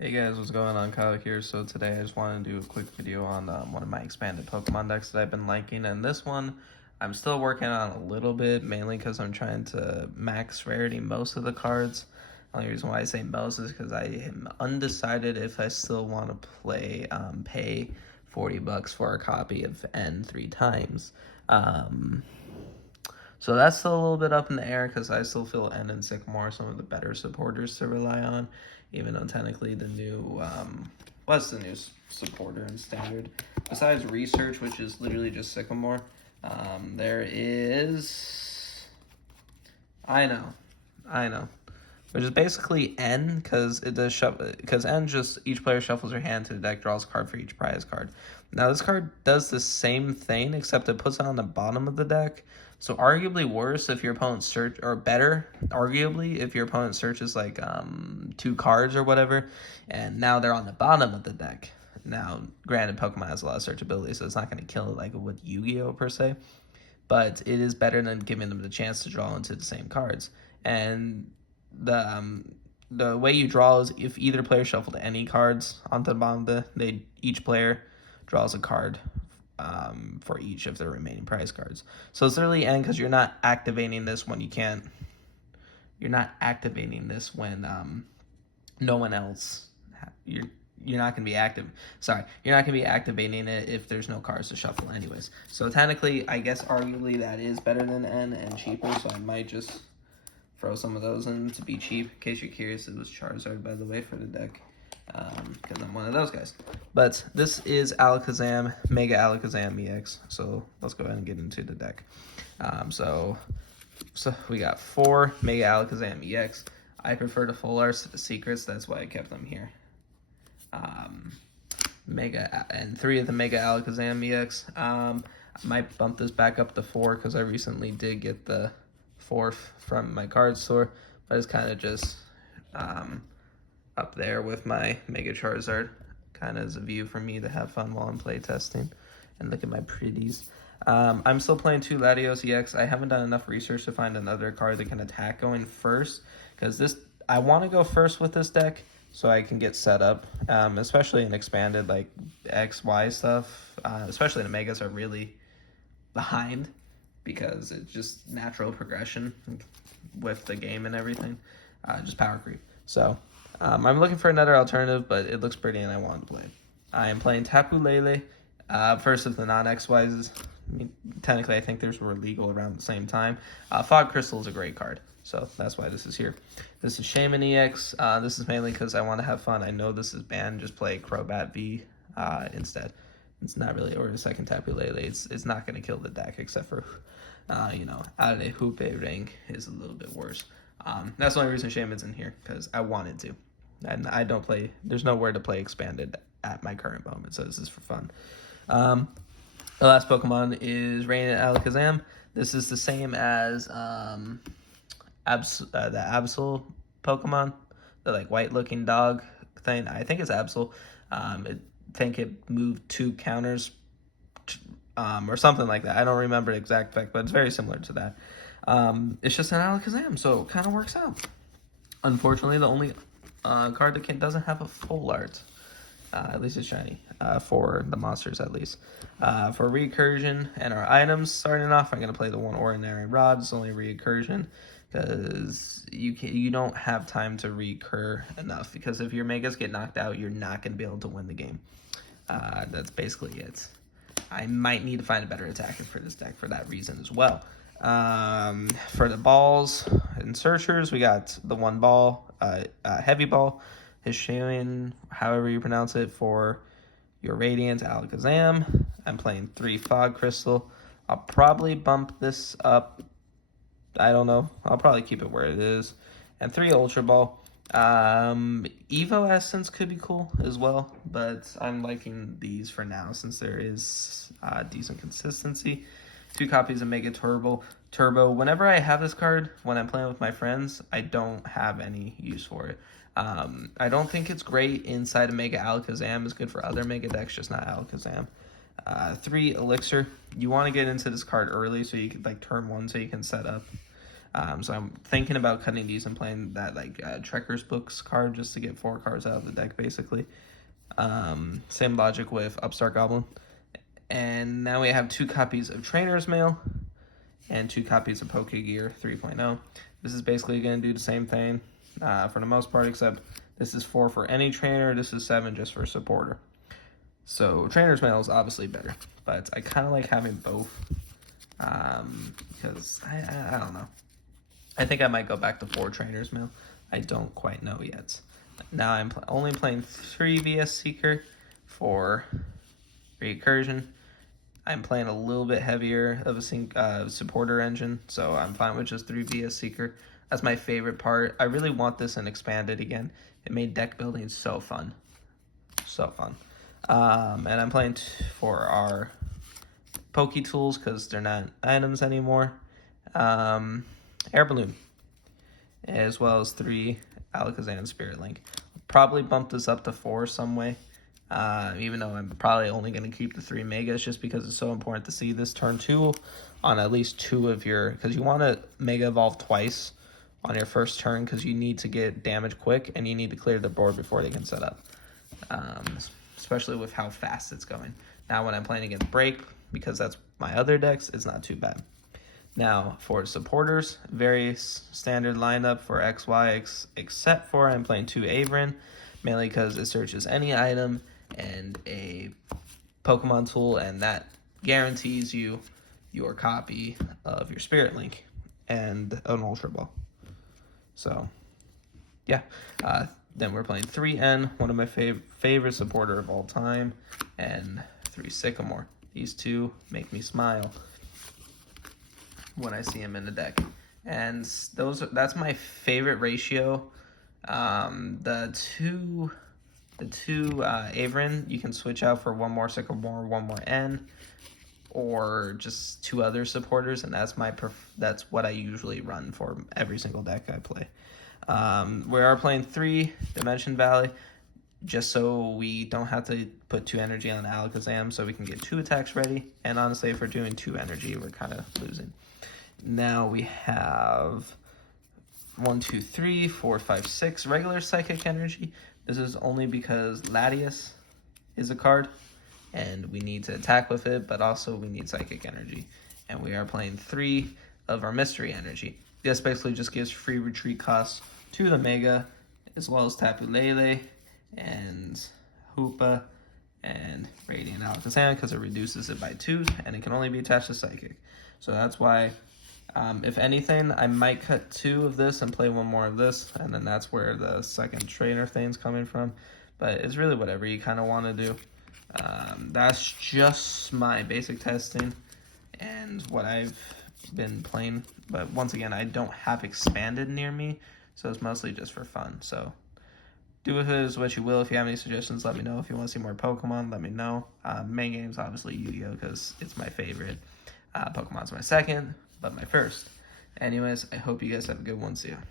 Hey guys, what's going on? Kyle here. So today I just wanted to do a quick video on one of my expanded Pokemon decks that I've been liking, and this one I'm still working on a little bit, mainly because I'm trying to max rarity most of the cards. The only reason why I say most is because I am undecided if I still want to pay $40 for a copy of N 3 times. So that's still a little bit up in the air because I still feel N and Sycamore are some of the better supporters to rely on, even though technically the new, what's the new supporter in Standard? Besides Research, which is literally just Sycamore, there is, I know, which is basically N, because it does because N just, each player shuffles their hand to the deck, draws a card for each prize card. Now this card does the same thing, except it puts it on the bottom of the deck. So arguably worse if your opponent search, or better, arguably, if your opponent searches like 2 cards or whatever, and now they're on the bottom of the deck. Now, granted, Pokemon has a lot of searchability, so it's not going to kill it like with Yu-Gi-Oh! Per se, but it is better than giving them the chance to draw into the same cards. And the way you draw is if either player shuffled any cards onto the bottom, each player draws a card for each of their remaining prize cards. So it's literally N because you're not activating this when you can't. You're not activating this when no one else. You're not going to be active. Sorry, you're not going to be activating it if there's no cards to shuffle anyways. So technically, I guess arguably that is better than N and cheaper. So I might just throw some of those in to be cheap. In case you're curious, it was Charizard, by the way, for the deck. Because I'm one of those guys. But this is Alakazam, Mega Alakazam EX. So let's go ahead and get into the deck. So we got 4 Mega Alakazam EX. I prefer the full arts to the secrets. That's why I kept them here. And 3 of the Mega Alakazam EX. I might bump this back up to 4 because I recently did get the 4th from my card store. But it's kind of just up there with my Mega Charizard, kind of as a view for me to have fun while I'm play testing and look at my pretties. I'm still playing 2 Latios EX. I haven't done enough research to find another card that can attack going first, because I want to go first with this deck so I can get set up, especially in expanded like XY stuff, especially the Megas are really behind because it's just natural progression with the game and everything, just power creep. So I'm looking for another alternative, but it looks pretty and I want to play it. I am playing Tapu Lele, first of the non-XYs. I mean, technically, I think theirs were legal around the same time. Fog Crystal is a great card, so that's why this is here. This is Shaman EX. This is mainly because I want to have fun. I know this is banned. Just play Crobat V instead. It's not really, or a second Tapu Lele. It's not going to kill the deck, except for, Out of the Hoope Ring is a little bit worse. That's the only reason Shaman's in here, because I wanted to. And I don't play, there's nowhere to play expanded at my current moment, so this is for fun. The last Pokemon is Rain and Alakazam. This is the same as the Absol Pokemon, the like white looking dog thing. I think it's Absol. I think it moved 2 counters or something like that. I don't remember the exact fact, but it's very similar to that. It's just an Alakazam, so it kind of works out. Unfortunately, the only card that doesn't have a full art, at least it's shiny, for the monsters at least. For recursion and our items, starting off, I'm going to play the 1 ordinary rod. It's only recursion because you don't have time to recur enough, because if your megas get knocked out, you're not going to be able to win the game. That's basically it. I might need to find a better attacker for this deck for that reason as well. For the balls and searchers, we got the 1 ball, heavy ball, Hisuian, however you pronounce it, for your Radiant Alakazam. I'm playing 3 Fog Crystal. I'll probably bump this up. I don't know. I'll probably keep it where it is. And 3 Ultra Ball. Evo Essence could be cool as well, but I'm liking these for now since there is decent consistency. 2 copies of Mega Turbo. Whenever I have this card, when I'm playing with my friends, I don't have any use for it. I don't think it's great inside of Mega Alakazam. It's good for other Mega decks, just not Alakazam. 3 Elixir. You want to get into this card early so you can, like, turn 1 so you can set up. So I'm thinking about cutting these and playing that Trekker's Books card just to get 4 cards out of the deck, basically. Same logic with Upstart Goblin. And now we have 2 copies of Trainer's Mail and 2 copies of Pokegear 3.0. This is basically going to do the same thing for the most part, except this is 4 for any trainer, this is 7 just for supporter. So Trainer's Mail is obviously better, but I kind of like having both because I don't know. I think I might go back to 4 Trainer's Mail. I don't quite know yet. Now I'm only playing 3 VS Seeker for Recursion. I'm playing a little bit heavier of a supporter engine, so I'm fine with just 3 VS Seeker. That's my favorite part. I really want this and expanded again. It made deck building so fun. So fun. And I'm playing for our Poke Tools because they're not items anymore. Air Balloon, as well as 3 Alakazam Spirit Link. Probably bump this up to 4 some way. Even though I'm probably only going to keep the 3 Megas just because it's so important to see this turn 2 on at least 2 of your... Because you want to Mega Evolve twice on your first turn because you need to get damage quick and you need to clear the board before they can set up. Especially with how fast it's going. Now when I'm playing against Break, because that's my other decks, it's not too bad. Now for supporters, very standard lineup for XY, except for I'm playing 2 Averin, mainly because it searches any item and a Pokemon tool, and that guarantees you your copy of your Spirit Link and an Ultra Ball. So, yeah. Then we're playing 3N, one of my favorite supporter of all time, and 3 Sycamore. These 2 make me smile when I see them in the deck. And that's my favorite ratio. The two Averin, you can switch out for 1 more Sycamore, 1 more N, or just 2 other supporters, and that's what I usually run for every single deck I play. We are playing 3 Dimension Valley, just so we don't have to put 2 energy on Alakazam, so we can get 2 attacks ready. And honestly, if we're doing 2 energy, we're kind of losing. Now we have 1, 2, 3, 4, 5, 6 regular Psychic Energy. This is only because Latias is a card, and we need to attack with it, but also we need Psychic Energy. And we are playing 3 of our Mystery Energy. This basically just gives free retreat costs to the Mega, as well as Tapu Lele and Hoopa and Radiant Alakazam, because it reduces it by 2, and it can only be attached to Psychic. So that's why, if anything, I might cut 2 of this and play 1 more of this, and then that's where the second trainer thing's coming from. But it's really whatever you kind of want to do. That's just my basic testing and what I've been playing. But once again, I don't have expanded near me, so it's mostly just for fun. So do with it as what you will. If you have any suggestions, let me know. If you want to see more Pokemon, let me know. Main game's obviously Yu-Gi-Oh! Because it's my favorite. Pokemon's my second, but my first. Anyways, I hope you guys have a good one. See ya.